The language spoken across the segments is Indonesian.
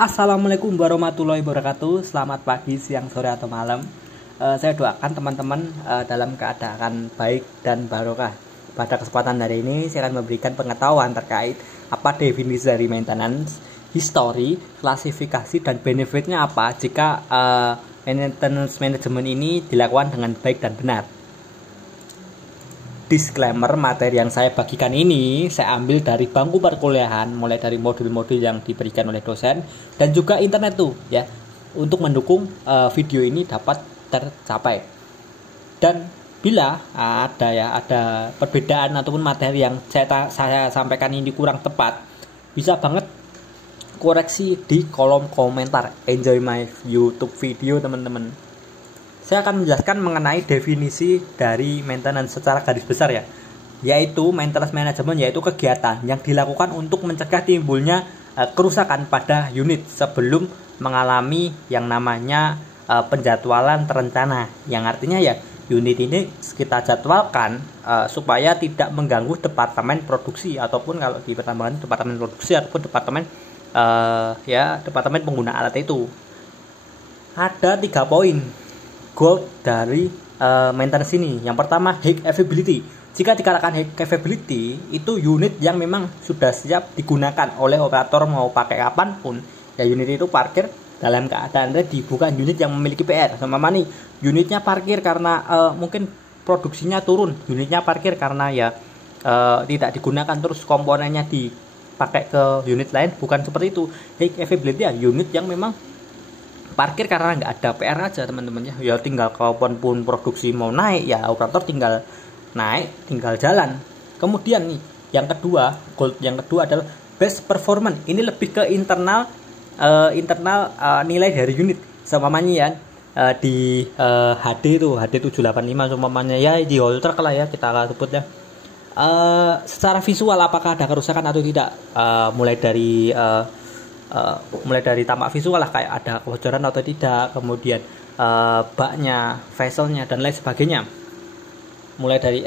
Assalamualaikum warahmatullahi wabarakatuh. Selamat pagi, siang, sore, atau malam. Saya doakan teman-teman dalam keadaan baik dan barokah. Pada kesempatan hari ini saya akan memberikan pengetahuan terkait apa definisi dari maintenance, history, klasifikasi, dan benefitnya apa jika maintenance management ini dilakukan dengan baik dan benar. Disclaimer, materi yang saya bagikan ini saya ambil dari bangku perkuliahan, mulai dari modul-modul yang diberikan oleh dosen dan juga internet tuh ya, untuk mendukung video ini dapat tercapai. Dan bila ada perbedaan ataupun materi yang saya sampaikan ini kurang tepat, bisa banget koreksi di kolom komentar. Enjoy my YouTube video teman-teman. Saya akan menjelaskan mengenai definisi dari maintenance secara garis besar ya, yaitu maintenance management, yaitu kegiatan yang dilakukan untuk mencegah timbulnya kerusakan pada unit sebelum mengalami yang namanya penjadwalan terencana, yang artinya ya unit ini kita jadwalkan supaya tidak mengganggu departemen produksi, ataupun kalau di pertambangan departemen produksi ataupun departemen pengguna alat itu. Ada 3 poin goal dari maintenance ini. Yang pertama, high availability. Jika dikatakan high availability, itu unit yang memang sudah siap digunakan oleh operator mau pakai kapanpun. Ya, unit itu parkir dalam keadaan ready, bukan unit yang memiliki PR. Sama nih, unitnya parkir karena mungkin produksinya turun, unitnya parkir karena tidak digunakan terus komponennya dipakai ke unit lain, bukan seperti itu. High availability ya unit yang memang parkir karena nggak ada PR aja teman-teman ya, tinggal kalaupun produksi mau naik ya operator tinggal naik, tinggal jalan. Kemudian nih yang kedua, goal yang kedua adalah best performance. Ini lebih ke internal nilai dari unit. Seumpamanya ya di HD 785 seumpamanya ya, di haul truck lah ya kita sebut ya. Secara visual apakah ada kerusakan atau tidak, mulai dari tampak visual lah, kayak ada kebocoran atau tidak, kemudian baknya, vesselnya, dan lain sebagainya. Mulai dari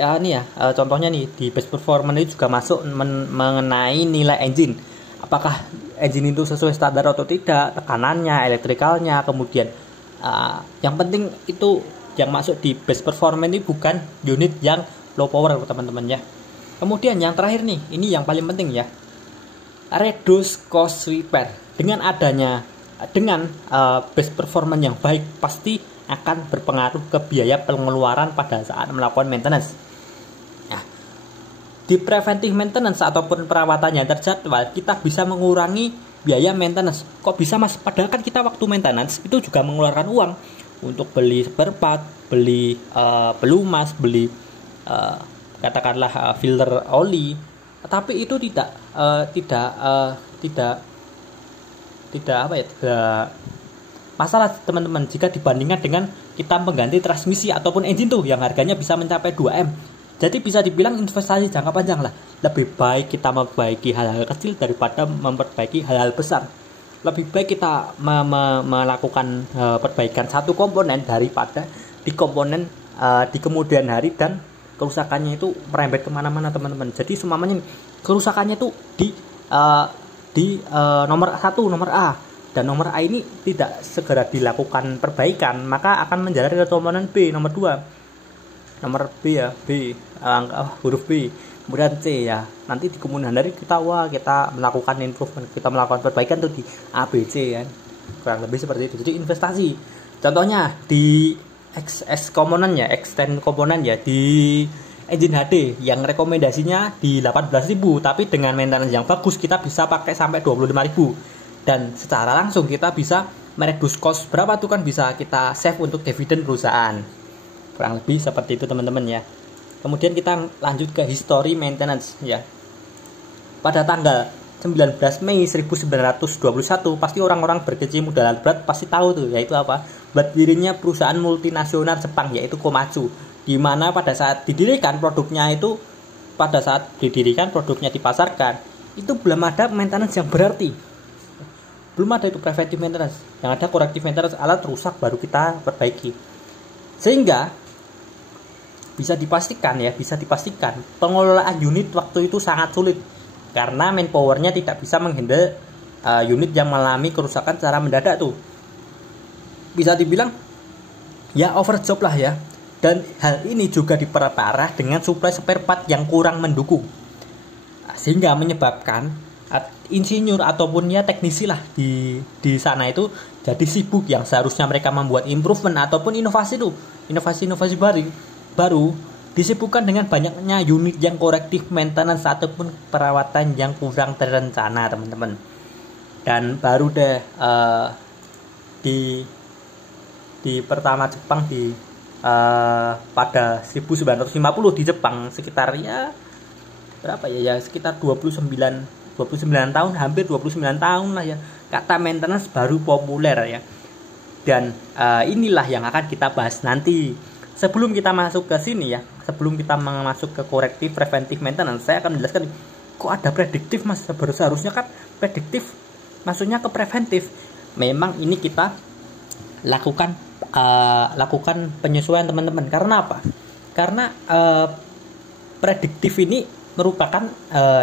contohnya nih di best performance ini juga masuk mengenai nilai engine, apakah engine itu sesuai standar atau tidak, tekanannya, elektrikalnya. Kemudian yang penting itu yang masuk di best performance ini bukan unit yang low power teman-teman ya. Kemudian yang terakhir nih, ini yang paling penting ya, reduce cost repair. Dengan best performance yang baik pasti akan berpengaruh ke biaya pengeluaran pada saat melakukan maintenance. Nah, di preventive maintenance ataupun perawatan yang terjadwal, kita bisa mengurangi biaya maintenance. Kok bisa mas? Padahal kan kita waktu maintenance itu juga mengeluarkan uang untuk beli spare part, beli pelumas, beli katakanlah filter oli. Tapi itu tidak masalah teman-teman jika dibandingkan dengan kita mengganti transmisi ataupun engine tuh yang harganya bisa mencapai 2M. Jadi bisa dibilang investasi jangka panjang lah. Lebih baik kita memperbaiki hal-hal kecil daripada memperbaiki hal-hal besar. Lebih baik kita melakukan perbaikan satu komponen daripada di komponen di kemudian hari dan kerusakannya itu merembet kemana-mana teman-teman. Jadi semuanya kerusakannya itu di nomor 1, nomor A, dan nomor A ini tidak segera dilakukan perbaikan, maka akan menjalar ke komponen B, nomor 2, nomor B ya, huruf B, kemudian C ya. Nanti di kemudian hari kita melakukan improvement, kita melakukan perbaikan tuh di A, B, C ya, kurang lebih seperti itu. Jadi investasi, contohnya di XS komponen ya, extend komponen ya, di engine HD yang rekomendasinya di 18.000, tapi dengan maintenance yang bagus kita bisa pakai sampai 25.000, dan secara langsung kita bisa mereduce cost berapa tuh, kan bisa kita save untuk dividen perusahaan. Kurang lebih seperti itu teman-teman ya. Kemudian kita lanjut ke history maintenance ya. Pada tanggal 19 Mei 1921 pasti orang-orang berkecimpung berat pasti tahu tuh, yaitu apa? Berdirinya perusahaan multinasional Jepang yaitu Komatsu, di mana pada saat didirikan produknya dipasarkan itu belum ada maintenance yang berarti, belum ada itu preventive maintenance, yang ada corrective maintenance, alat rusak baru kita perbaiki. Sehingga bisa dipastikan pengelolaan unit waktu itu sangat sulit karena manpowernya tidak bisa menghandle unit yang mengalami kerusakan secara mendadak tuh. Bisa dibilang ya overjob lah ya. Dan hal ini juga diperparah dengan suplai spare part yang kurang mendukung, sehingga menyebabkan insinyur ataupun ya teknisi lah di sana itu jadi sibuk, yang seharusnya mereka membuat improvement ataupun inovasi baru disibukkan dengan banyaknya unit yang korektif maintenance ataupun perawatan yang kurang terencana, teman-teman. Dan baru deh di pertama Jepang pada 1950 di Jepang, sekitar ya berapa ya sekitar 29 tahun, hampir 29 tahun lah ya, kata maintenance baru populer ya. Dan inilah yang akan kita bahas nanti. Sebelum kita masuk ke sini ya, sebelum kita masuk ke korektif preventif maintenance, saya akan menjelaskan kok ada prediktif mas. Seharusnya kan prediktif maksudnya ke preventif. Memang ini kita lakukan penyesuaian, teman-teman. Karena apa? Karena prediktif ini merupakan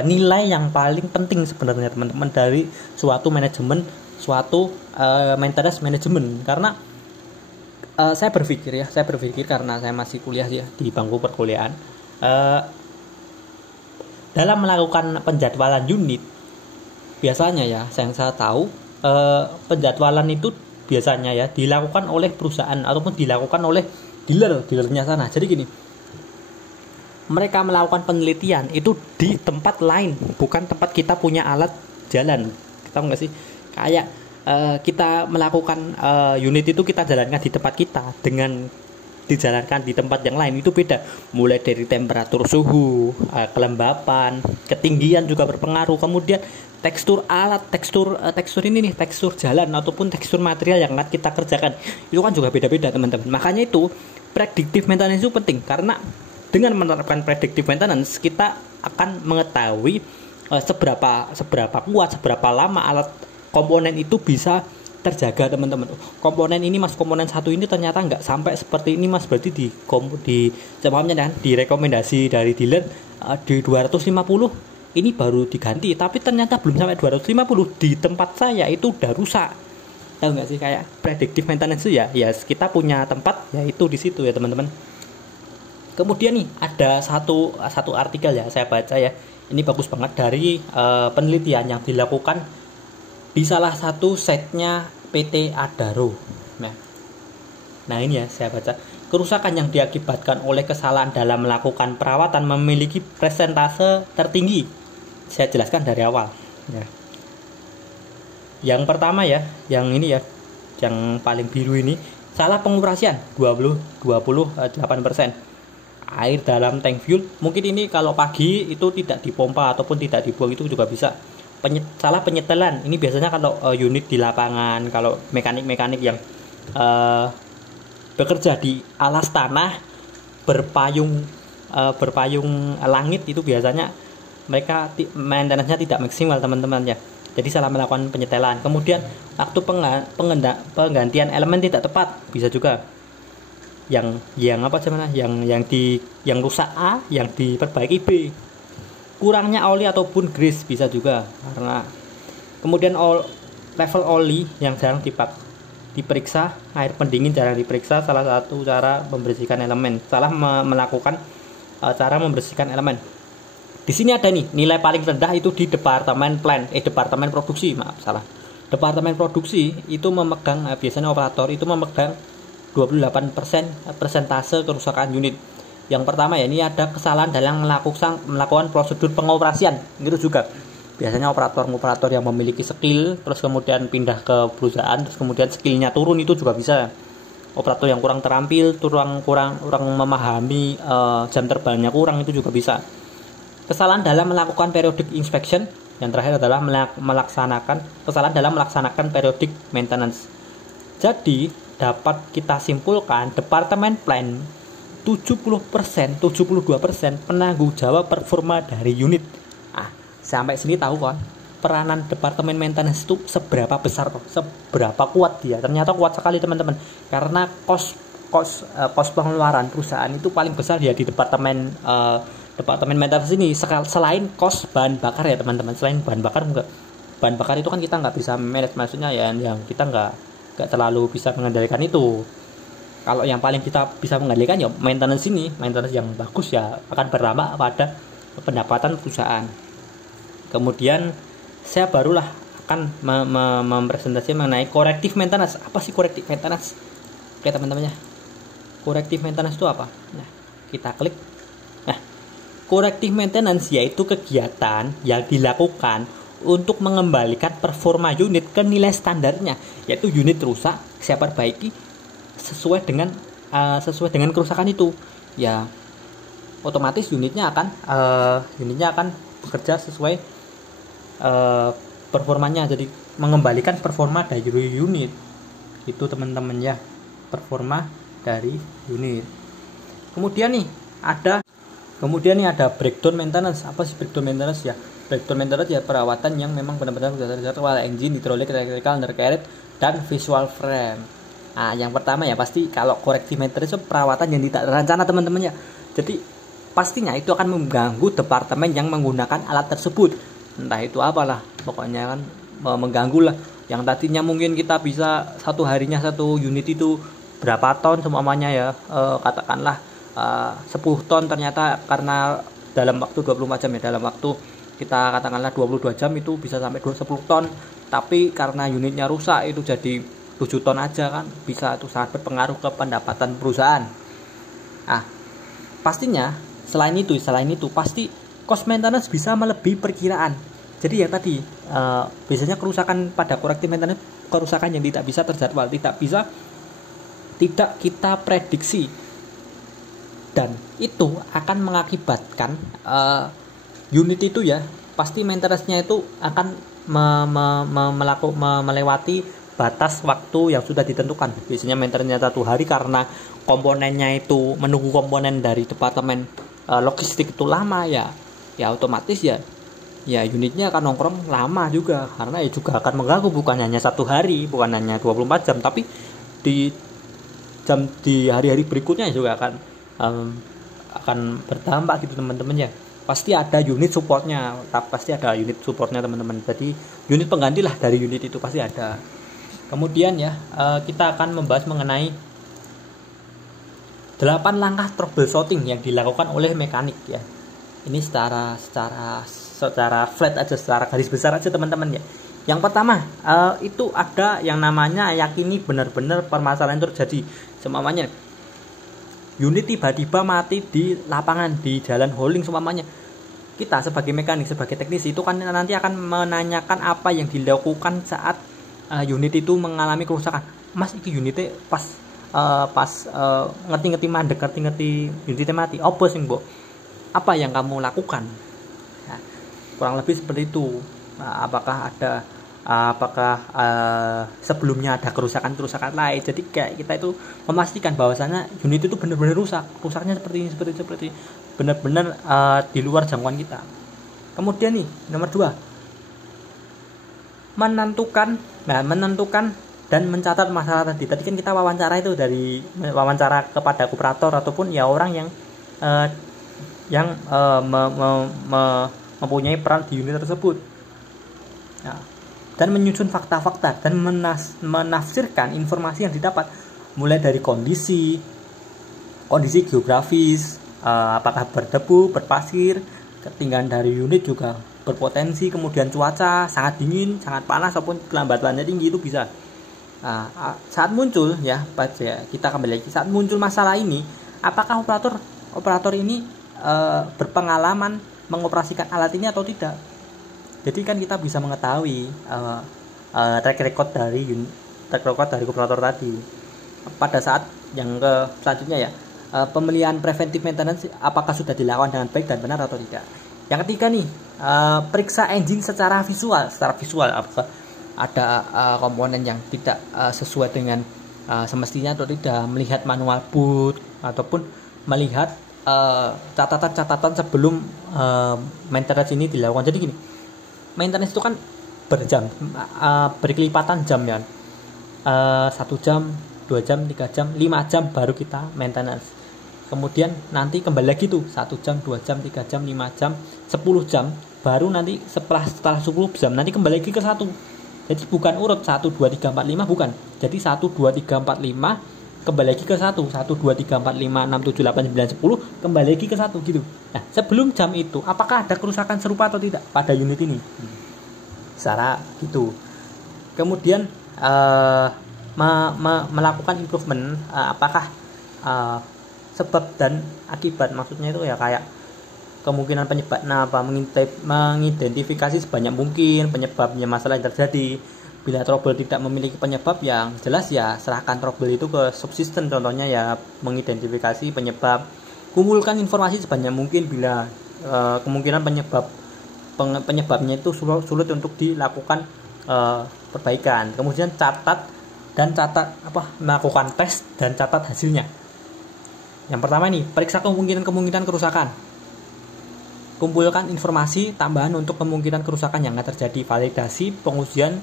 nilai yang paling penting sebenarnya, teman-teman, dari suatu manajemen, suatu maintenance management. Karena saya berpikir karena saya masih kuliah ya di bangku perkuliahan, dalam melakukan penjadwalan unit biasanya ya, yang saya tahu penjadwalan itu biasanya ya dilakukan oleh perusahaan ataupun dilakukan oleh dealernya sana. Jadi gini, mereka melakukan penelitian itu di tempat lain, bukan tempat kita punya alat jalan. Kita nggak sih, kayak kita melakukan unit itu kita jalankan di tempat kita dengan dijalankan di tempat yang lain itu beda. Mulai dari temperatur suhu, kelembapan, ketinggian juga berpengaruh. Kemudian tekstur alat, tekstur jalan ataupun tekstur material yang akan kita kerjakan itu kan juga beda-beda, teman-teman. Makanya itu predictive maintenance itu penting, karena dengan menerapkan predictive maintenance kita akan mengetahui seberapa kuat, seberapa lama alat komponen itu bisa terjaga, teman-teman. Komponen ini mas, komponen satu ini ternyata nggak sampai seperti ini mas, berarti di rekomendasi dari dealer di 250 ini baru diganti, tapi ternyata belum sampai 250 di tempat saya itu udah rusak. Tahu nggak sih, kayak predictive maintenance itu ya kita punya tempat ya itu di situ ya, teman-teman. Kemudian nih ada satu artikel ya saya baca ya, ini bagus banget, dari penelitian yang dilakukan di salah satu setnya PT Adaro. Nah ini ya saya baca, kerusakan yang diakibatkan oleh kesalahan dalam melakukan perawatan memiliki persentase tertinggi. Saya jelaskan dari awal ya. Yang pertama ya, yang ini ya, yang paling biru ini, salah pengoperasian 28%. Air dalam tank fuel, mungkin ini kalau pagi itu tidak dipompa ataupun tidak dibuang, itu juga bisa. Salah penyetelan, ini biasanya kalau unit di lapangan, kalau mekanik yang bekerja di alas tanah berpayung langit, itu biasanya mereka maintenance-nya tidak maksimal, teman-teman ya. Jadi salah melakukan penyetelan. Kemudian waktu penggantian elemen tidak tepat, bisa juga. Yang rusak A, yang diperbaiki B. Kurangnya oli ataupun grease, bisa juga karena. Kemudian level oli yang jarang diperiksa, air pendingin jarang diperiksa, salah satu cara membersihkan elemen. Salah melakukan cara membersihkan elemen. Di sini ada nih, nilai paling rendah itu di departemen produksi, Departemen produksi itu memegang, biasanya operator itu memegang 28% persentase kerusakan unit. Yang pertama ya, ini ada kesalahan dalam melakukan prosedur pengoperasian. Itu juga biasanya operator yang memiliki skill terus kemudian pindah ke perusahaan, terus kemudian skillnya turun, itu juga bisa. Operator yang kurang terampil, kurang memahami, jam terbangnya kurang, itu juga bisa. Kesalahan dalam melakukan periodic inspection. Yang terakhir adalah kesalahan dalam melaksanakan periodic maintenance. Jadi dapat kita simpulkan departemen plan 70%, 72% penanggung jawab performa dari unit. Sampai sini tahu kan peranan departemen maintenance itu seberapa besar, seberapa kuat dia. Ternyata kuat sekali, teman-teman. Karena kos pengeluaran perusahaan itu paling besar ya di departemen maintenance ini, selain kos bahan bakar ya, teman-teman. Selain bahan bakar enggak, bahan bakar itu kan kita nggak bisa manage, maksudnya ya yang kita nggak terlalu bisa mengendalikan itu. Kalau yang paling kita bisa mengendalikan ya maintenance yang bagus ya akan berdampak pada pendapatan perusahaan. Kemudian saya barulah akan mempresentasikan mengenai corrective maintenance. Apa sih corrective maintenance? Oke teman-teman ya. Corrective maintenance itu apa? Nah, kita klik. Nah, corrective maintenance yaitu kegiatan yang dilakukan untuk mengembalikan performa unit ke nilai standarnya, yaitu unit rusak saya perbaiki sesuai dengan kerusakan itu. Ya, otomatis unitnya akan bekerja sesuai performanya, jadi mengembalikan performa dari unit itu teman-teman ya, performa dari unit. Kemudian nih ada breakdown maintenance. Apa sih breakdown maintenance ya? Breakdown maintenance ya perawatan yang memang benar-benar jadwal engine, hidrolik, electrical, undercarriage, dan visual frame. Nah, yang pertama ya pasti kalau corrective maintenance itu perawatan yang tidak terencana teman-teman ya. Jadi pastinya itu akan mengganggu departemen yang menggunakan alat tersebut. Entah itu apalah, pokoknya kan mengganggu lah. Yang tadinya mungkin kita bisa satu harinya satu unit itu berapa ton semuanya ya, katakanlah 10 ton, ternyata karena dalam waktu 24 jam ya, dalam waktu kita katakanlah 22 jam itu bisa sampai 10 ton, tapi karena unitnya rusak itu jadi 7 ton aja kan, bisa itu sangat berpengaruh ke pendapatan perusahaan. Ah, pastinya selain itu pasti cost maintenance bisa melebihi perkiraan. Jadi ya tadi biasanya kerusakan pada corrective maintenance, kerusakan yang tidak bisa terjadwal, tidak kita prediksi, dan itu akan mengakibatkan unit itu ya pasti maintenance-nya itu akan melewati batas waktu yang sudah ditentukan. Biasanya maintenance-nya 1 hari karena komponennya itu menunggu komponen dari departemen logistik itu lama ya otomatis ya unitnya akan nongkrong lama juga, karena ya juga akan mengganggu, bukan hanya 1 hari, bukan hanya 24 jam, tapi di hari-hari berikutnya juga akan berdampak gitu teman-teman ya. Pasti ada unit supportnya teman-teman. Jadi unit pengganti lah dari unit itu pasti ada. Kemudian ya kita akan membahas mengenai 8 langkah troubleshooting yang dilakukan oleh mekanik ya. Ini secara flat aja, secara garis besar aja teman-teman ya. Yang pertama itu ada yang namanya yakini benar-benar permasalahan terjadi. Seumpamanya unit tiba-tiba mati di lapangan, di jalan hauling seumpamanya. Kita sebagai mekanik, sebagai teknisi itu kan nanti akan menanyakan apa yang dilakukan saat unit itu mengalami kerusakan. Mas, iki unitnya pas ngerti unitnya mati. Apa sih, Mbok? Apa yang kamu lakukan? Nah, kurang lebih seperti itu. Nah, apakah sebelumnya ada kerusakan lain. Jadi kayak kita itu memastikan bahwasannya unit itu benar-benar rusaknya seperti ini, benar-benar di luar jangkauan kita. Kemudian nih nomor 2, menentukan dan mencatat masalah tadi kan kita wawancara itu dari wawancara kepada operator ataupun ya orang yang mempunyai peran di unit tersebut. Nah, dan menyusun fakta-fakta dan menafsirkan informasi yang didapat, mulai dari kondisi geografis, apakah berdebu, berpasir, ketinggian dari unit juga berpotensi, kemudian cuaca sangat dingin, sangat panas, ataupun kelembabannya tinggi itu bisa. Saat muncul ya, kita kembali lagi, saat muncul masalah ini, apakah operator ini berpengalaman mengoperasikan alat ini atau tidak? Jadi kan kita bisa mengetahui track record dari operator tadi. Pada saat yang selanjutnya ya, pemilihan preventive maintenance apakah sudah dilakukan dengan baik dan benar atau tidak. Yang ketiga nih, periksa engine secara visual apakah ada komponen yang tidak sesuai dengan semestinya atau tidak, melihat manual boot ataupun melihat catatan-catatan sebelum maintenance ini dilakukan. Jadi gini, maintenance itu kan berjam, berkelipatan jam ya. 1 jam, 2 jam, 3 jam, 5 jam baru kita maintenance. Kemudian nanti kembali lagi tuh 1 jam, 2 jam, 3 jam, 5 jam, 10 jam baru nanti setelah 10 jam nanti kembali lagi ke 1. Jadi bukan urut 1 2 3 4 5, bukan. Jadi 1 2 3 4 5 kembali lagi ke 1, 1 2 3 4 5 6 7 8 9 10 kembali lagi ke 1 gitu. Nah, sebelum jam itu apakah ada kerusakan serupa atau tidak pada unit ini? Secara gitu. Kemudian melakukan improvement, apakah sebab dan akibat, maksudnya itu ya kayak kemungkinan penyebabnya apa, mengidentifikasi sebanyak mungkin penyebabnya masalah yang terjadi. Bila trouble tidak memiliki penyebab yang jelas ya serahkan trouble itu ke subsisten, contohnya ya mengidentifikasi penyebab, kumpulkan informasi sebanyak mungkin. Bila kemungkinan penyebabnya itu sulit untuk dilakukan perbaikan, kemudian catat melakukan tes dan catat hasilnya. Yang pertama nih, periksa kemungkinan kerusakan. Kumpulkan informasi tambahan untuk kemungkinan kerusakan yang akan terjadi. Validasi pengujian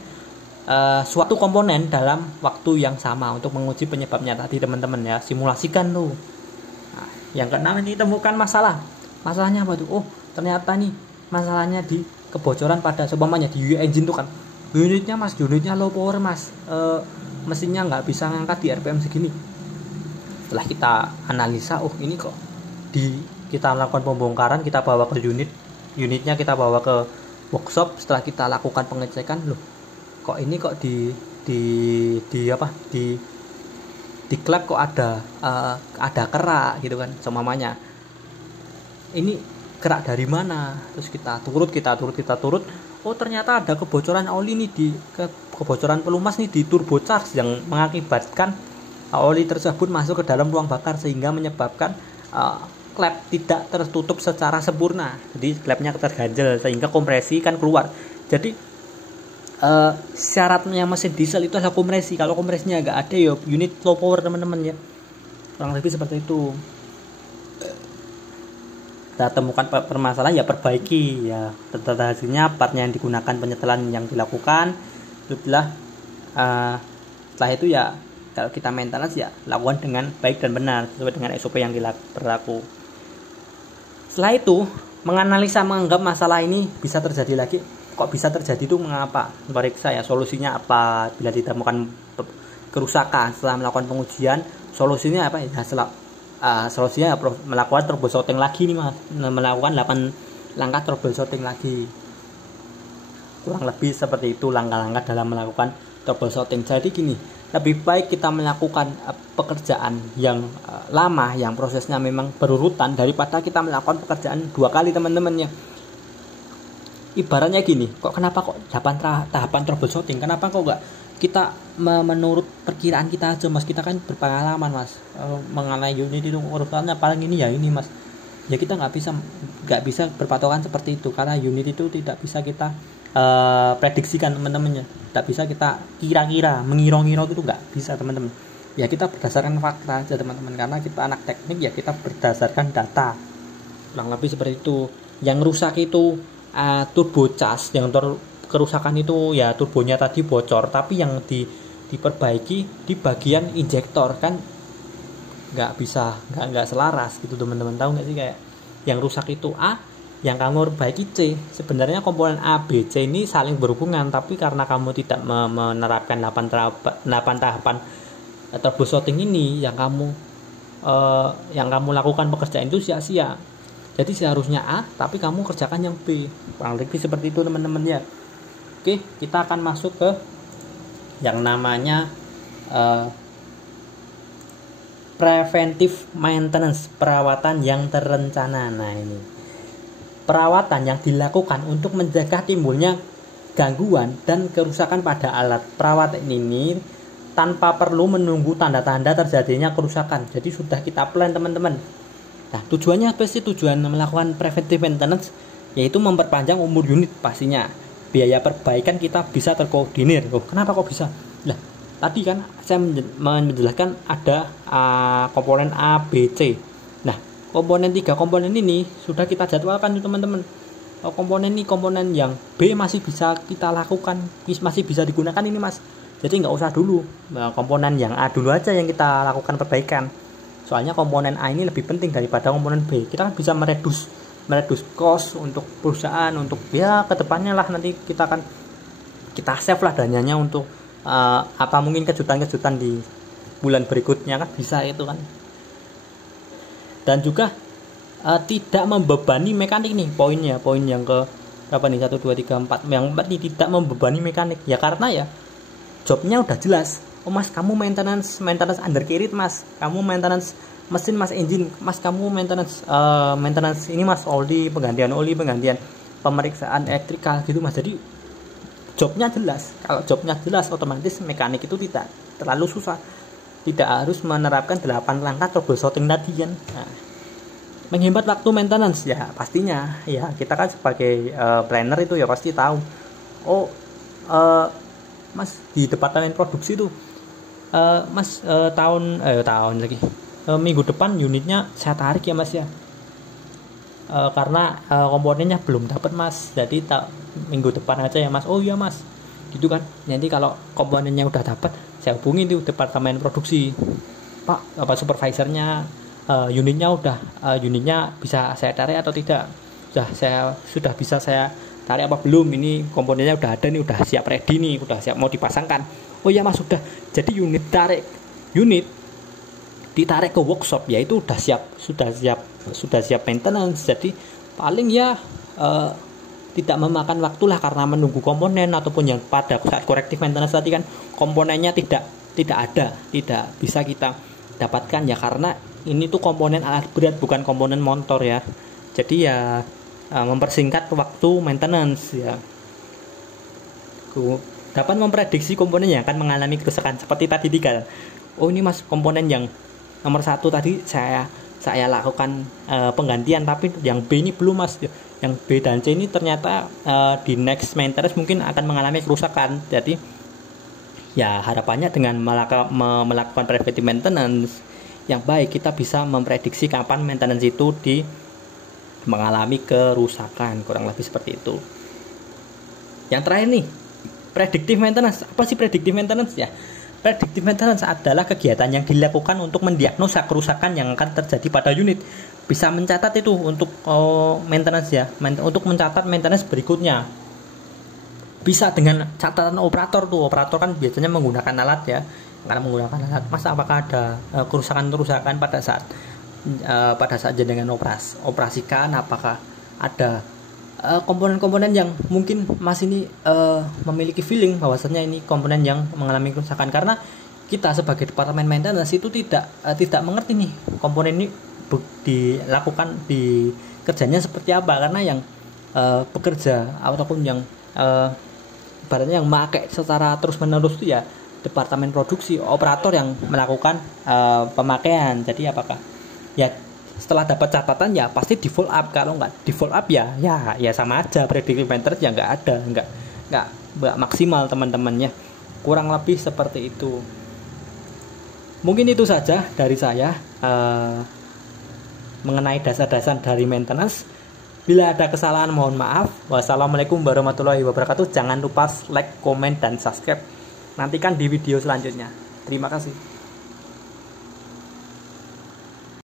suatu komponen dalam waktu yang sama untuk menguji penyebabnya tadi teman-teman ya. Simulasikan tuh. Nah, yang keenam ini, temukan masalah. Masalahnya apa tuh? Oh, ternyata nih masalahnya di kebocoran pada seumpamanya di engine tuh kan. Unitnya low power mas, mesinnya nggak bisa ngangkat di RPM segini. Setelah kita analisa, oh ini kok kita lakukan pembongkaran, kita bawa ke unitnya kita bawa ke workshop. Setelah kita lakukan pengecekan, loh kok ini kok di klep kok ada kerak gitu kan, seumpamanya ini kerak dari mana. Terus kita turut, oh ternyata ada kebocoran oli nih, kebocoran pelumas nih di turbocharge yang mengakibatkan oli tersebut masuk ke dalam ruang bakar sehingga menyebabkan klep tidak tertutup secara sempurna. Jadi klepnya terganjel sehingga kompresi kan keluar. Jadi syaratnya mesin diesel itu adalah kompresi. Kalau kompresinya nggak ada ya unit low power teman-teman ya, kurang lebih seperti itu. Kita temukan permasalahan ya perbaiki ya, tata hasilnya, partnya yang digunakan, penyetelan yang dilakukan. Setelah itu ya kalau kita maintenance ya lakukan dengan baik dan benar sesuai dengan SOP yang berlaku. Setelah itu menganalisa, menganggap masalah ini bisa terjadi lagi. Kok bisa terjadi itu mengapa? Periksa ya solusinya apa. Bila ditemukan kerusakan setelah melakukan pengujian, solusinya apa ya? Solusinya melakukan troubleshooting lagi nih mas, melakukan 8 langkah troubleshooting lagi. Kurang lebih seperti itu langkah-langkah dalam melakukan troubleshooting. Jadi gini, lebih baik kita melakukan pekerjaan yang lama, yang prosesnya memang berurutan, daripada kita melakukan pekerjaan 2 kali teman-teman ya. Ibaratnya gini, kenapa 8 tahapan troubleshooting, kenapa kok nggak kita menurut perkiraan kita aja mas. Kita kan berpengalaman mas, mengenai unit itu urutannya paling ini ya ini mas. Ya kita nggak bisa berpatokan seperti itu, karena unit itu tidak bisa kita prediksikan teman-teman ya. Tidak bisa kita kira-kira, mengira-ngira itu nggak bisa teman-teman. Ya kita berdasarkan fakta aja teman-teman, karena kita anak teknik ya, kita berdasarkan data. Kurang lebih seperti itu. Yang rusak itu turbocharge, yang kerusakan itu ya turbonya tadi bocor, tapi yang diperbaiki di bagian injektor kan nggak selaras gitu teman-teman. Tahu nggak sih, kayak yang rusak itu A, yang kamu perbaiki C. Sebenarnya komponen A, B, C ini saling berhubungan, tapi karena kamu tidak menerapkan 8 tahapan troubleshooting ini, yang kamu lakukan pekerjaan itu sia-sia. Jadi seharusnya A, tapi kamu kerjakan yang B. Kurang lebih seperti itu teman-teman ya. Oke, kita akan masuk ke yang namanya preventive maintenance, perawatan yang terencana. Nah ini perawatan yang dilakukan untuk mencegah timbulnya gangguan dan kerusakan pada alat. Perawatan ini tanpa perlu menunggu tanda-tanda terjadinya kerusakan. Jadi sudah kita plan teman-teman. Nah, tujuannya apa sih? Tujuan melakukan preventive maintenance yaitu memperpanjang umur unit pastinya. Biaya perbaikan kita bisa terkoordinir. Kenapa kok bisa? Nah, tadi kan saya menjelaskan ada komponen A, B, C. Nah, komponen 3 komponen ini sudah kita jadwalkan teman-teman. Komponen yang B masih bisa kita lakukan, masih bisa digunakan ini mas. Jadi nggak usah dulu. Nah, komponen yang A dulu aja yang kita lakukan perbaikan. Soalnya komponen A ini lebih penting daripada komponen B. Kita kan bisa meredus mereduce cost untuk perusahaan, untuk ya kedepannya lah nanti kita save lah dananya untuk apa mungkin kejutan-kejutan di bulan berikutnya kan bisa itu kan. Dan juga tidak membebani mekanik nih poin yang ke berapa nih 1 2 3 4 yang 4 nih, tidak membebani mekanik ya karena ya jobnya udah jelas. Oh mas, kamu maintenance undercarriage mas, kamu maintenance mesin mas, engine mas, kamu maintenance ini mas, oli, penggantian pemeriksaan elektrikal gitu mas. Jadi jobnya jelas. Kalau jobnya jelas otomatis mekanik itu tidak terlalu susah, tidak harus menerapkan 8 langkah troubleshooting tadi kan. Nah, menghemat waktu maintenance ya pastinya ya, kita kan sebagai planner itu ya pasti tahu. Oh mas di departemen produksi itu mas tahun lagi minggu depan unitnya saya tarik ya mas ya, karena komponennya belum dapat mas, jadi minggu depan aja ya mas. Oh iya mas gitu kan. Nanti kalau komponennya udah dapat saya hubungi tuh departemen produksi, pak apa supervisornya, unitnya bisa saya tarik atau tidak, sudah bisa saya tarik apa belum, ini komponennya udah ada nih, udah siap ready nih, udah siap mau dipasangkan. Oh ya mas sudah. Jadi unit ditarik ke workshop ya itu sudah siap maintenance. Jadi paling ya tidak memakan waktu lah, karena menunggu komponen ataupun yang pada saat corrective maintenance tadi kan komponennya tidak bisa kita dapatkan ya, karena ini tuh komponen alat berat bukan komponen motor ya. Jadi ya mempersingkat waktu maintenance ya. Dapat memprediksi komponen yang akan mengalami kerusakan seperti tadi 3. Oh ini mas, komponen yang nomor 1 tadi saya lakukan penggantian, tapi yang B ini belum mas. Yang B dan C ini ternyata di next maintenance mungkin akan mengalami kerusakan. Jadi ya harapannya dengan melakukan preventive maintenance yang baik, kita bisa memprediksi kapan maintenance itu mengalami kerusakan, kurang lebih seperti itu. Yang terakhir nih, predictive maintenance. Apa sih predictive maintenance ya? Predictive maintenance adalah kegiatan yang dilakukan untuk mendiagnosa kerusakan yang akan terjadi pada unit. Bisa mencatat itu untuk maintenance ya, untuk mencatat maintenance berikutnya. Bisa dengan catatan operator tuh. Operator kan biasanya menggunakan alat ya. Karena menggunakan alat, mas apakah ada kerusakan pada saat jenengan operasikan, apakah ada komponen-komponen yang mungkin mas ini memiliki feeling bahwasanya ini komponen yang mengalami kerusakan. Karena kita sebagai departemen maintenance itu tidak mengerti nih komponen ini kerjanya seperti apa, karena yang bekerja ataupun yang ibaratnya yang memakai secara terus menerus itu ya departemen produksi, operator yang melakukan pemakaian. Jadi apakah ya setelah dapat catatan ya pasti di follow up. Kalau nggak di follow up ya sama aja predictive maintenance ya nggak maksimal teman-temannya. Kurang lebih seperti itu. Mungkin itu saja dari saya mengenai dasar-dasar dari maintenance. Bila ada kesalahan mohon maaf. Wassalamualaikum warahmatullahi wabarakatuh. Jangan lupa like, comment, dan subscribe. Nantikan di video selanjutnya. Terima kasih.